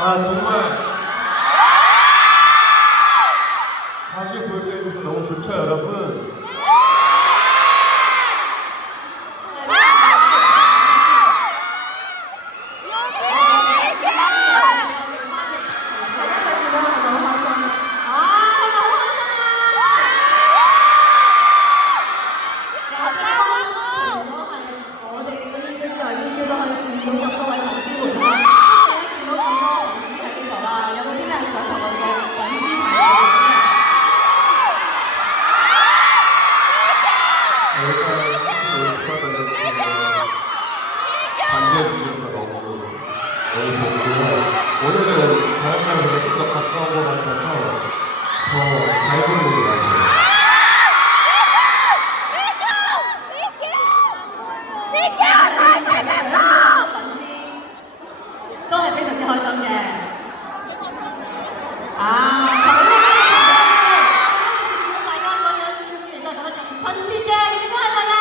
아 정말 자주 볼 수 있어서 너무 좋죠 여러분. 오늘은 다른 사람보다 좀 더 가까운 것 같아서 더 잘 보는 것 같아요. 都係非常之開心嘅。啊，大家所有嘅先嚟都係覺得咁親切嘅，你哋都係咪啊？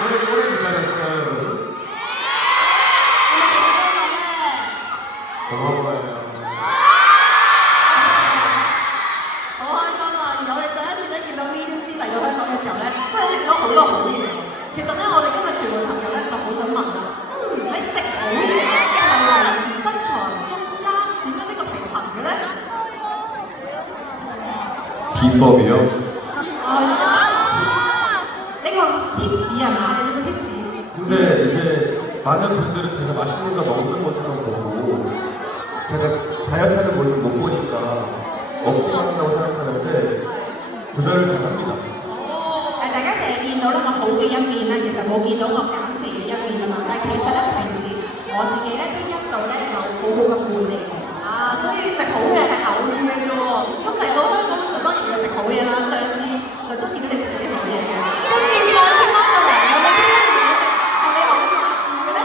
오래 기다렸어요 여러분. 고마워요. 好開心啊！而我哋上一次咧見到 VUC 嚟到香港嘅時候咧，都係食咗好多好嘢。其實咧，我哋今日全部朋友咧就好想問啦，你食好嘢係維持身材中間點樣呢個平衡嘅咧？ 비법이요?呢個 tips 係嘛？呢個 tips？ 근데 이제 많은 분들은 제가 맛있는 거 먹는 모습만 보고 제가 다이어트하는 모습 못 보니까 먹기만 한다고 생각하는데 조절을 잘 합니다. 大家淨係見到咧我好嘅一面啦，其實冇見到我減肥嘅一面啊嘛。但係其實咧平時我自己咧都一度咧有好好嘅管理嘅。啊，所以食好嘢係偶爾嘅啫喎。咁嚟到香港就當然要食好嘢啦。上次就都見到你食咗啲好嘢嘅，跟住再次翻到嚟有冇啲乜嘢食係你好掛住嘅咧？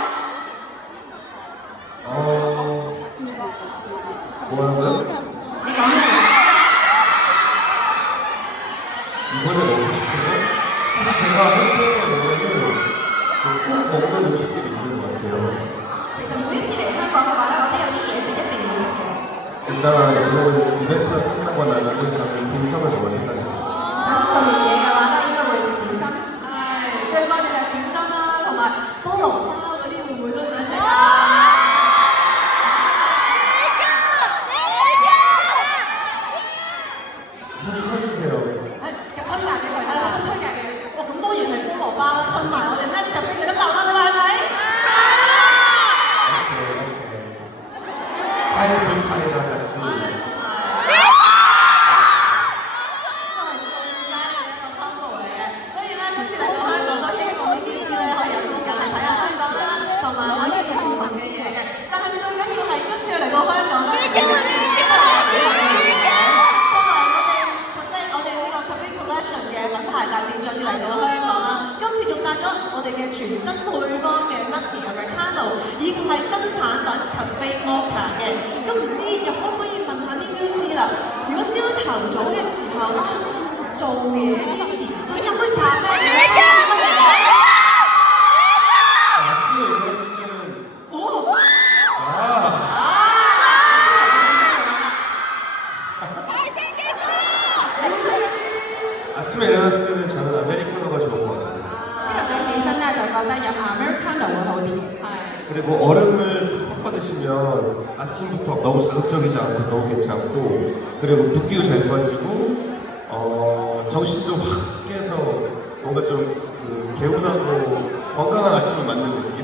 뭐라고요? 你講咩？ 이번에 먹고 싶은 거? 사실 제가 한국에 오면은 꼭 먹는 음식들이 있는 것 같아요. 其實每一次嚟香港嘅話咧，我都有啲嘢食一定要食嘅。 일단 오늘 이벤트가 끝나고 나면은 저는 딤섬을 먹을 생각입니다. 首先做完嘢嘅話咧，應該會食點心。係，最關鍵係點心啦，同埋菠蘿包嗰啲會唔會都想食啊？ 사진 사주세요. 推介俾佢係啦，推介嘅。哇，咁當然係菠蘿包啦，襯埋我哋 Nest 入邊食得流啦，你話係咪？ 파인애플 파이랑 같이. 所以咧，今次嚟到香港都希望呢啲咧可以有時間嚟睇下香港啦，同埋可以食唔同嘅嘢嘅。但係最緊要係今次嚟到香港咧，我哋呢個 Cafe Collection 嘅品牌大使再次嚟到香港啦。今次仲帶咗我哋嘅全新配方嘅 Nutty Americano， 以及係新產品 Cafe Mocha 嘅。咁唔知又可唔可以問下 VUC 啦？如果朝頭早嘅時候啊，做嘢之前想飲杯咖啡嘅話，乜嘢？ 아침에 일어났을 때는 哦， 아침에 일어났을 때는 저는 아메리카노가 좋은 것 같아요. 朝頭早起身咧就覺得飲 Americano 會好啲。係。 그리고 얼음을 섞어 드시면 아침부터 너무 자극적이지 않고 너무 괜찮고 그리고 붓기도 잘 빠지고 정신도 확 깨서 뭔가 좀 개운하고 건강한 아침을 만드는 느낌?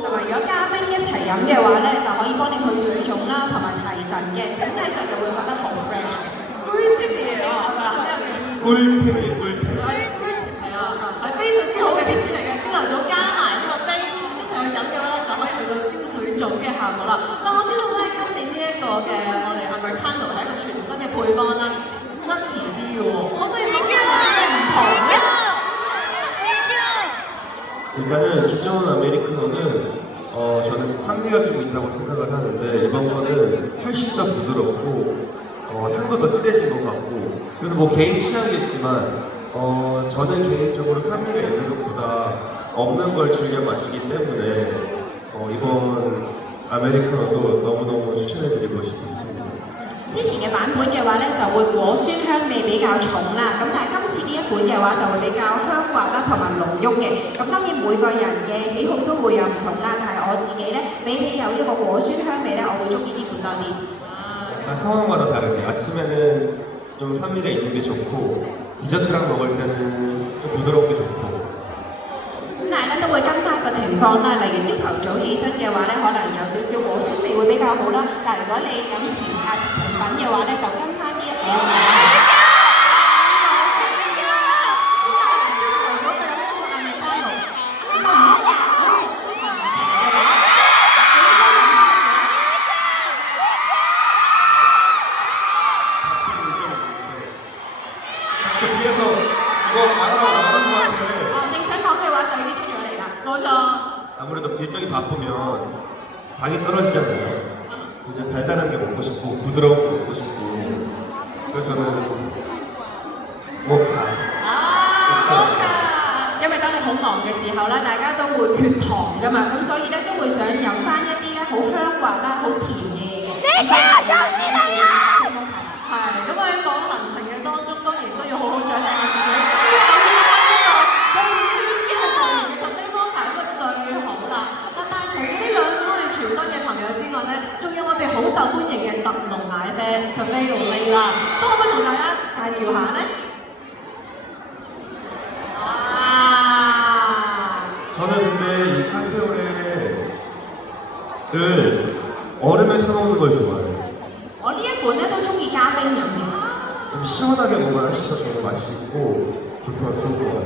同埋如果加冰一齊飲嘅話咧，就可以幫你去水腫啦，同埋提神嘅，整體上就會覺得好 fresh 嘅。꿀팁이에요，係咪啊？ 꿀팁이에요, 꿀팁. 係 꿀팁 係啊，係非常之好嘅 tips 嚟嘅。朝頭早加埋呢個冰一齊去飲嘅話咧，就可以去到消水腫嘅效果啦。但我知道咧，今年呢一個嘅我哋 Americano 係一個全新嘅配方啦，Nutty 啲嘅喎，可唔可以講下有咩唔同咧？ 일단은 기존 아메리카노는 저는 산미가 좀 있다고 생각을 하는데 이번 거는 훨씬 더 부드럽고 향도 더 진해진 것 같고 그래서 뭐 개인 취향이겠지만 저는 개인적으로 산미가 있는 것보다 없는 걸 즐겨 마시기 때문에 이번 아메리카노도 너무너무 추천해드리고 싶습니다. 之前嘅版本嘅話咧，就會果酸香味比較重啦。咁但係今次呢一款嘅話就會比較香滑啦，同埋濃郁嘅。咁當然每個人嘅喜好都會有唔同啦，但係我自己咧，比起有呢個果酸香味咧，我會中意呢款多啲。 약간 상황마다 다르게 아침에는 좀 산미가 있는 게 좋고 디저트랑 먹을 때는 좀 부드럽게 좋고 咁但係咧都會跟翻個情況啦，例如朝頭早起身嘅話咧，可能有少少果酸味會比較好啦。但係如果你飲甜食甜品嘅話咧，就跟翻呢一款嘅。자꾸 뒤에서 이거 말하라고 나오는 것 같은데 正想講嘅話就已經出咗嚟啦。冇錯。 아무래도 일정이 바쁘면 당이 떨어지잖아요. 이제 달달한 게 먹고 싶고 부드러운 게 먹고 싶고 그래서 저는 스모카 因為當你好忙嘅時候咧，大家都會缺糖噶嘛，咁所以咧都會想飲翻一啲咧好香滑啦、好甜嘅嘢嘅。你真係中意你啊！係，咁喺講行程嘅當中，當然都要好好獎勵下自己。即係我見到呢個有啲公司係代言嘅咖啡摩卡咁就最好啦。但係除咗呢兩款我哋全新嘅朋友之外咧，仲有我哋好受歡迎嘅特濃奶啡 Cafe Olay 啦，都可唔可以同大家介紹下咧？ 저는 근데 이 카페오레를 얼음에 타먹는 걸 좋아해요. 我呢一款咧都中意加冰飲嘅。 좀 시원하게 먹으면 훨씬 더 저는 맛있고 좋을 것 같아요.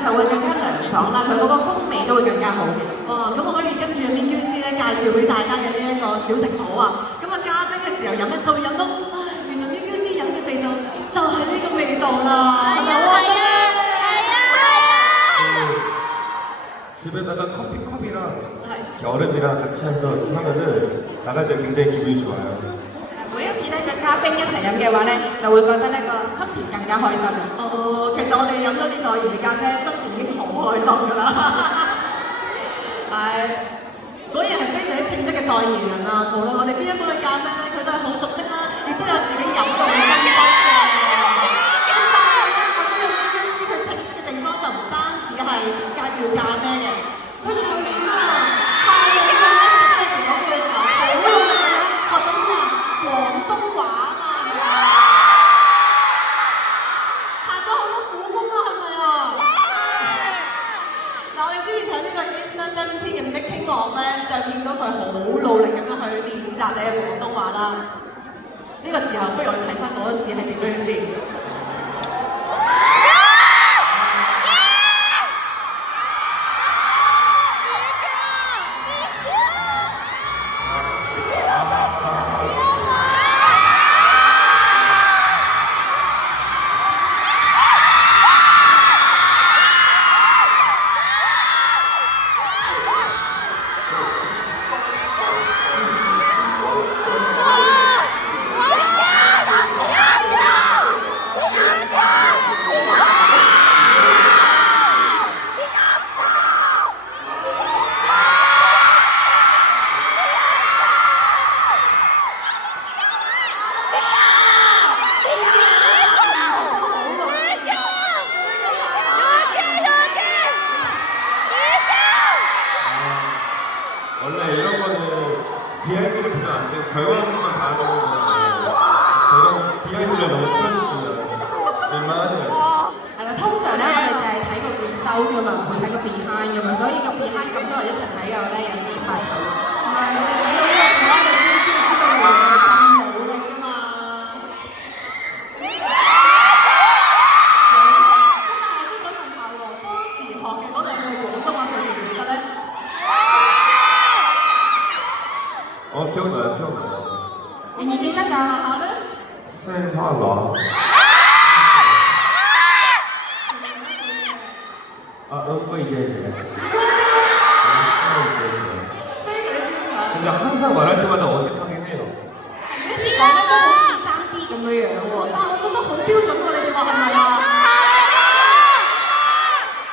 佢會更加涼爽啦，佢嗰個風味都會更加好嘅。哇！咁我可以跟住面嬌師咧介紹俾大家嘅呢一個小食譜啊。咁啊加冰嘅時候飲咧就會飲到，唉，原來面嬌師飲嘅味道就係呢個味道啦。係咪啊？ 집에다가 커피컵이랑 이렇게 얼음이랑 같이 해서 하면은 나갈 때 굉장히 기분이 좋아요. 每一次咧嘅加冰一齊飲嘅話咧，就會覺得咧個心情更加開心。其實我哋飲咗呢袋魚咖啡，心情已經好開心㗎啦。係，果然係非常之稱職嘅代言人啊！無論我哋邊一款嘅咖啡咧，佢都係好熟悉啦，亦都有自己飲到嘅心得嘅。咁但係咧，我知道呢間公司佢稱職嘅地方就唔單止係介紹咖啡嘅，佢仲有點啊？下日呢個咧食出嚟講嘅時候，好努力咁樣學咗啲咩啊？廣東話啊嘛，係咪啊？下咗好多苦功啊，係咪啊？嗱，我哋之前睇呢個 Inside 17嘅 making of 咧，就見到佢好努力咁樣去練習你嘅廣東話啦。呢個時候，不如我哋睇翻嗰時係點樣先。원래 이런 거는 비하인드를 보면 안 되고 결과물만 봐야 되는 거예요. 저희가 비하인드를 너무 틀어주시면 웬만하네요. 係啦，通常咧我哋就係睇個 result 啫嘛，唔會睇個 behind 噶嘛，所以個 behind 咁多人一齊睇嘅話咧，有啲怕醜。唔係，我哋睇到呢個 behind 嘅先知道原來咁努力㗎嘛。咁但係我都想問下喎，當時學嘅嗰兩句廣東話佢記唔記得咧？ 기억나요. 仍然記得㗎，下咧。 생화라. 음과 이제 근데 항상 말할 때마다 어색하긴 해요. 每次講咧都好似爭啲咁樣樣喎，但係我覺得好標準喎，你哋話係咪啊？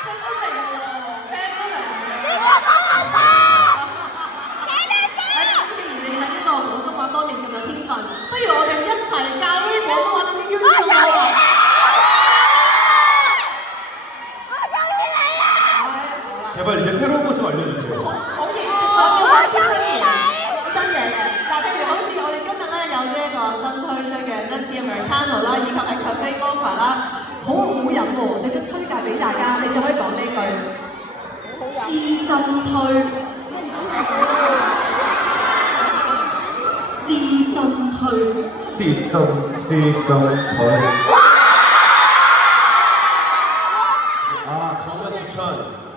聽得明喎，聽得明。呢個講得多，企你先。咁既然你喺呢個廣東話方面咁有天分，不如我哋一齊教呢啲廣東話點樣要求啊！제발 이제 새로운 것 좀 알려주세요. 好認真講嘅話，新嘢嘅。嗱，譬如好似我哋今日咧有呢一個新推出嘅 Nutty Americano 啦，以及係 Cafe Mocha 啦，好好飲喎！你想推介俾大家，你就可以講呢句：私心推，私心推，私心推。아 건강 추천.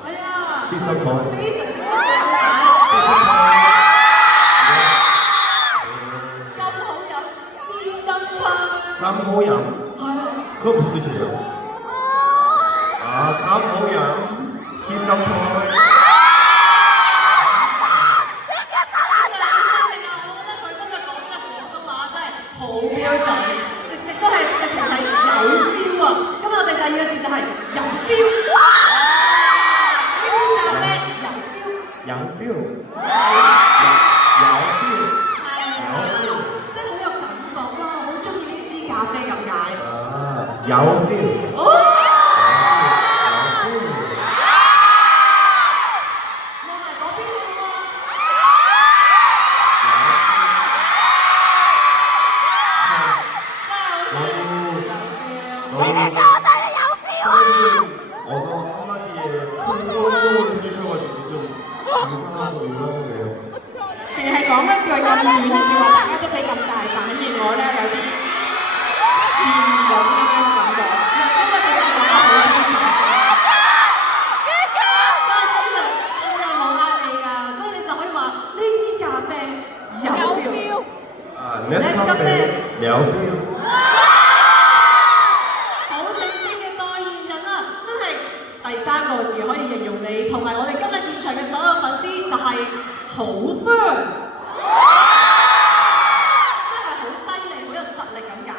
係啊， 私心推. 非常之好飲。 咁好飲，私心推。 깜호양. 係。 그건 무슨 뜻이에요? 아 깜호양. 시성토. 好標準，直都係直情係有 feel 啊！今日我哋第二個字就係有 feel。呢支咖啡有 feel。양 feel. 係啊，即係好有感覺啦！我好中意呢支咖啡咁解。아 양 feel. 哦，望埋嗰邊喎。 언어 한마디에 큰 호응을 해주셔가지고 좀 감사하고 유명하네요. 淨係講一句咁短嘅説話，大家都俾咁大反應，我咧有啲面紅咁樣嘅感覺。因為佢真係講得好標準，真係冇呃你㗎，所以你就可以話呢支咖啡有 feel。 아 네스카페 양 feel. 好正式嘅代言人啊！真係第三個字可以形容你，同埋我哋今日現場嘅所有粉絲就係好 firm， 即係好犀利、好有實力咁解。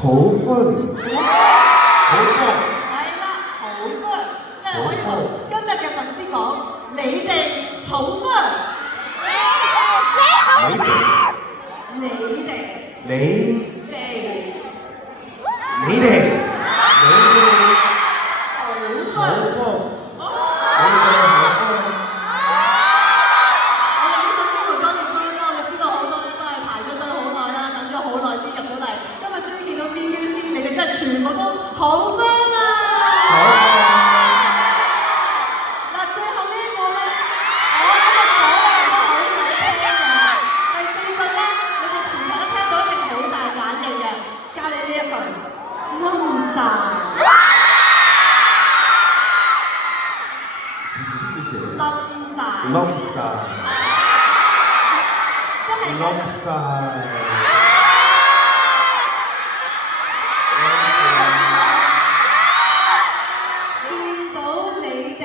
호분. 호분. 係啦，好 firm， 即係可以同今日嘅粉絲講，你哋好 firm， 你哋。 好 firm。 我哋啲粉絲會當然 firm 啦，我哋知道好多咧都係排咗隊好耐啦，等咗好耐先入到嚟。今日終於見到 VUC， 你哋真係全部都好 firm 啊！嗱，最後呢一個咧，我覺得所有人都好想聽嘅。第四句咧，你哋全部都聽到一定好大反應嘅，教你呢一句，冧晒。 무슨 뜻이에요? 冧晒。 럼싸. 即係 럼싸. 見到你哋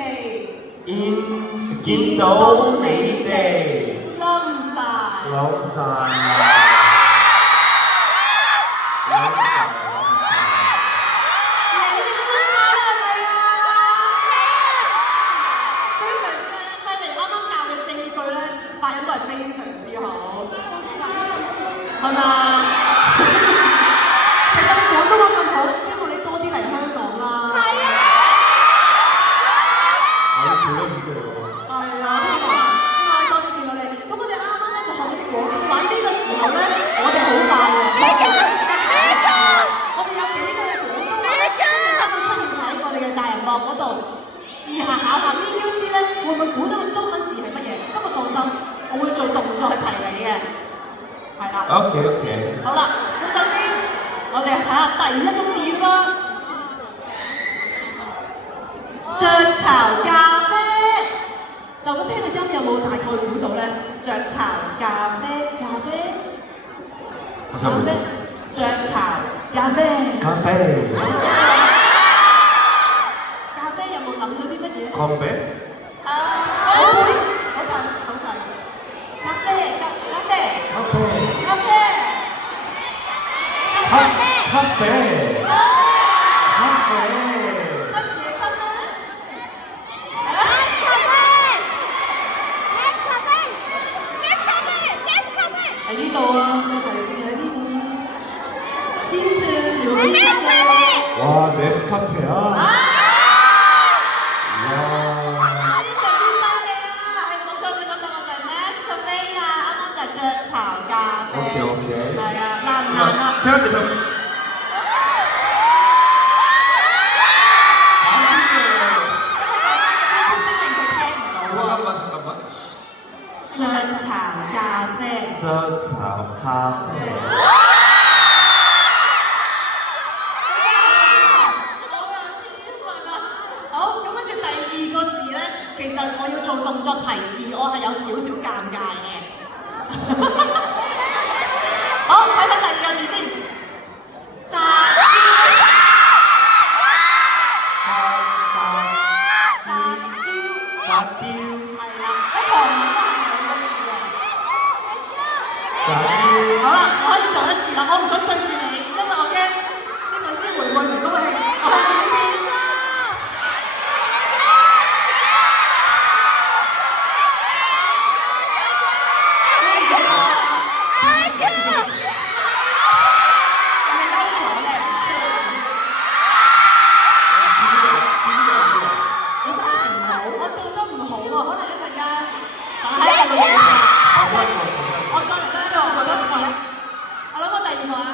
인긴도 네이데. 冧晒。 럼싸. 你哋都冧晒啦，係咪啊？非常之犀利，啱啱教嘅4句咧，發音都係非常之好，係咪啊？其實你廣東話咁好，希望你多啲嚟香港啦。係啊。 많이 불러주세요. 係啊，希望多啲見到你。咁我哋啱啱咧就學咗啲廣東話，呢個時候咧，我哋好快喎，我哋而家即刻考試啦。我哋有幾句嘅廣東話咧，一陣間會出現喺我哋嘅大人幕嗰度，試下考下 VUC 咧，會唔會估到個中文字係乜嘢？不過放心，我會做動作去提你嘅。係啦。오케이. 好啦，咁首先我哋睇下第一個字啦。雀巢咖啡，就咁聽個音有冇大概估到咧？雀巢咖啡，咖啡，咖啡，雀巢咖啡。 카페. 咖啡有冇冇諗到啲乜嘢？ 컴백? 好近，好近，好近。咖啡，咖啡， 카페. 咖啡。 카페. 카페. 乜嘢咖啡？喺呢度啊，個提示喺呢度啊。Hint要邊個？ 와, 네스카페야. 와. 非常之犀利啊！係冇錯，正確答案就係 Nescafe 啊，啱啱就係雀巢咖啡。오케이. 係啊，難唔難啊？ 태연께서 잠깐만. 雀巢咖啡。 저炒카페. 好，咁跟住第二個字咧，其實我要做動作提示，我係有少少尷尬嘅。好，睇睇第二個字先。沙사띠. 係啦，喺韓文都係兩個字嘅。 사띠. 好啦，我可以做一次啦，我唔想對住你，因為我驚啲粉絲會唔高興。我向住呢邊。我做得唔好喎，可能一陣間等喺度練習。我再嚟多次，我做多次啊！我諗過第二個啊。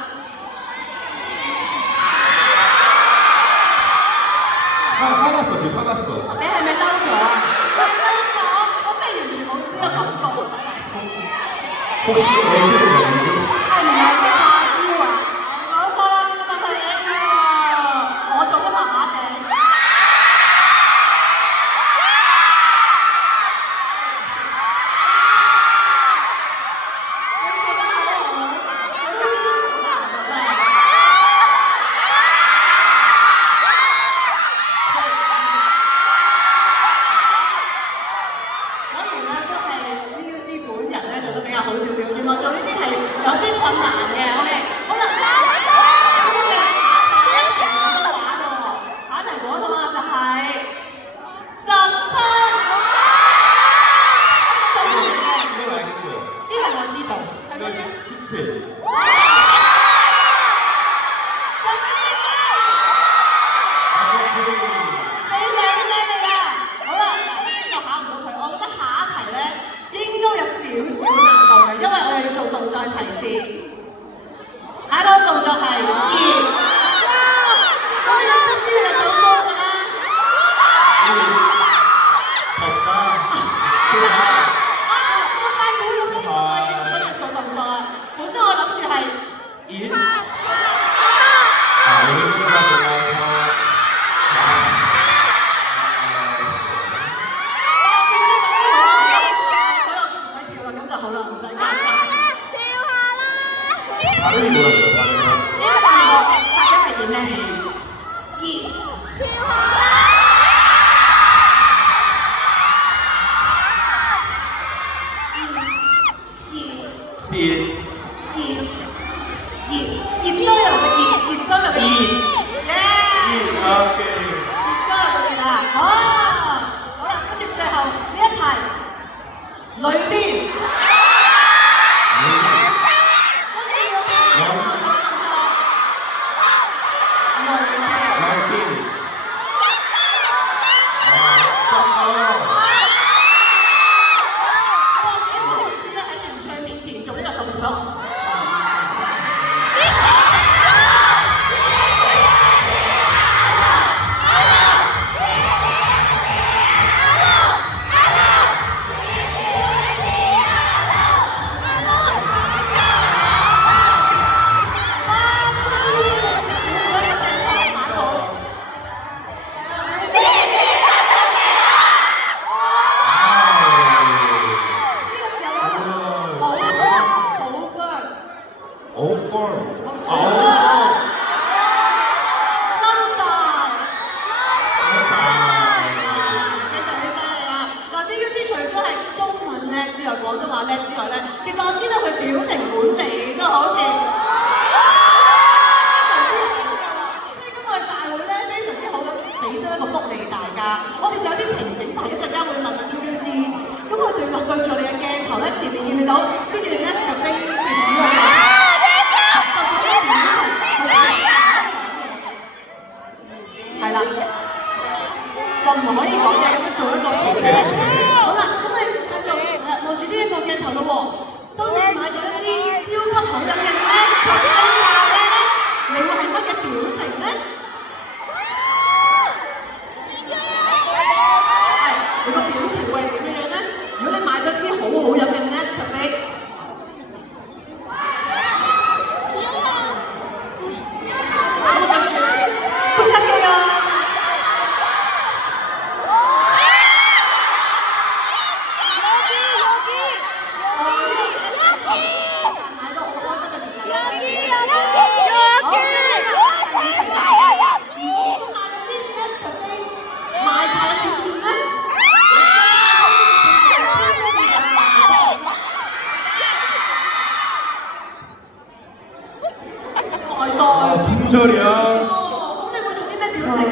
화났어 지금 화났어. 你係咪嬲咗啊？我嬲咗，我真係完全冇呢個感覺。 혹시 애교예요? 係咪係沙雕啊？我錯啦，呢個問題係我做得麻麻地。 好少少，原來做呢啲係有啲困難嘅。我哋好啦，下一題廣東話喎，下一題廣東話就係17。이건 알겠어요. 呢個我知道，係乜嘢？ 17. 你啊！好啦，呢個考唔到佢，我覺得下一題咧應該有少少難度嘅，因為我又要做動作提示。下一個動作係熱，咁你都知係首歌㗎啦。 덥다. 我太冇用呢個位，所以做動作啊。本身我諗住係 인. 아, 여기가 좋아서. 所以我都唔使跳啦，咁就好啦，唔使尷尬。 발음이 뭐라고요? 발음이? 呢個哋大家。我哋就有啲情景題，一陣間會問阿 QQ 先。咁我就要對住你嘅鏡頭咧，前面見唔見到？黐住 Nescafe 電子嘅就做啲表情，係啦，就唔可以講嘢咁樣做一個表情。好啦，咁你試下做望住呢一個鏡頭咯喎。當你買到一支超級好飲嘅 Nescafe 咖啡咧，你會係乜嘅表情咧？你個表情會係點樣咧？如果你買咗支好好飲嘅 Nescafe， 咁跟住都得嘅啊！買到好開心嘅時候，如果買咗支 Nescafe 賣晒啦點算咧？품절이야. 咁你會做啲咩表情咧？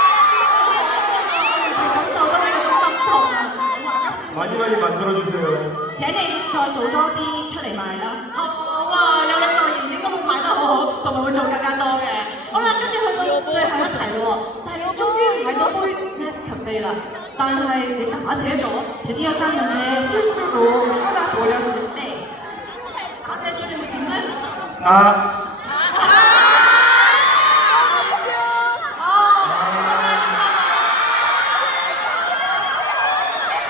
完全感受到你嗰種心痛啊！ 많이 만들어주세요. 請你再做多啲出嚟賣啦。好啊，有兩個人應該會賣得好好，同埋會做更加多嘅。好啦，跟住去到最後一題喎，就係你終於買到杯 Nescafe 啦，但係你打寫咗드디어 샀는데 실수로 쏟아 버렸을 때 打寫咗你會點咧？아,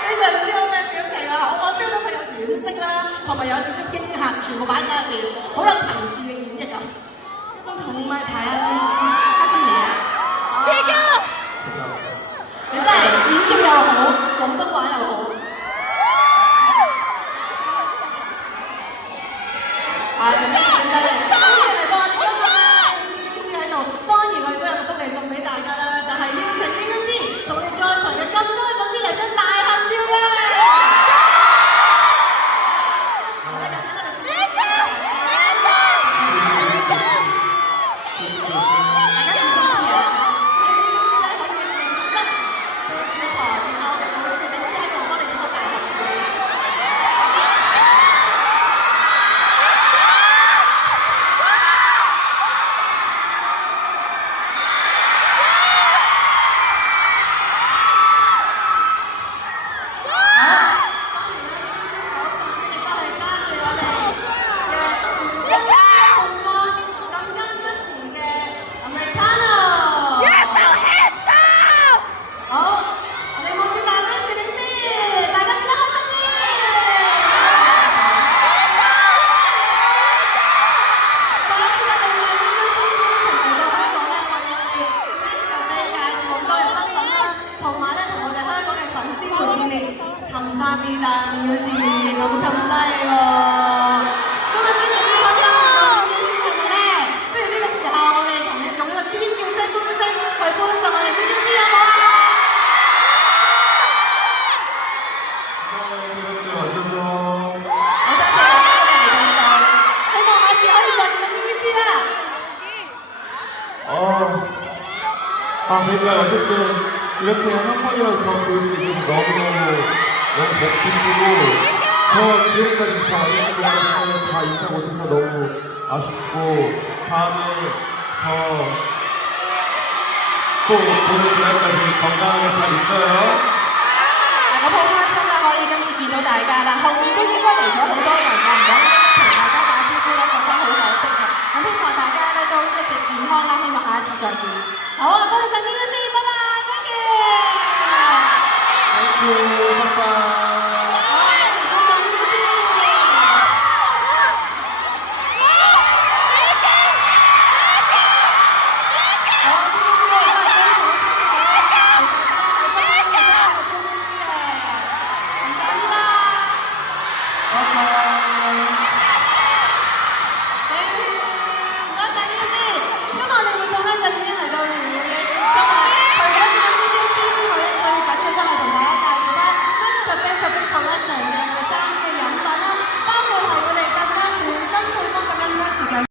非常之好嘅表情啊！我 feel 到佢有惋惜啦，同埋有少少驚嚇，全部擺晒入邊，好有層次嘅演繹啊！ 좀 정말 다양하시네요. 你真係演技又好，廣東話又好。係，真係當然嚟講，因為 BBC 喺度，當然我哋都有個福利送俾大家啦，就係邀請 BBC 同我哋在場嘅咁多位粉絲嚟張大合照嘅。大家請我哋先。그러니까 어쨌든 이렇게 한 번이라도 더 볼 수 있어서 너무 기쁘고 저 기회까지 다 와주신 것 같아서 다 인사 못해서 너무 아쉽고 다음에 또 보는 그날까지 건강하게 잘 있어요. 我好開心啦，可以今次見到大家啦，後面都應該嚟咗好多人㗎，唔講同大家打招呼咧，覺得好可惜嘅。咁希望大家咧都一直健康啦，希望下一次再見。好啊，多謝晒邊個先，拜拜 ，thank you。Thank you，拜拜。今日我哋活動咧就已經係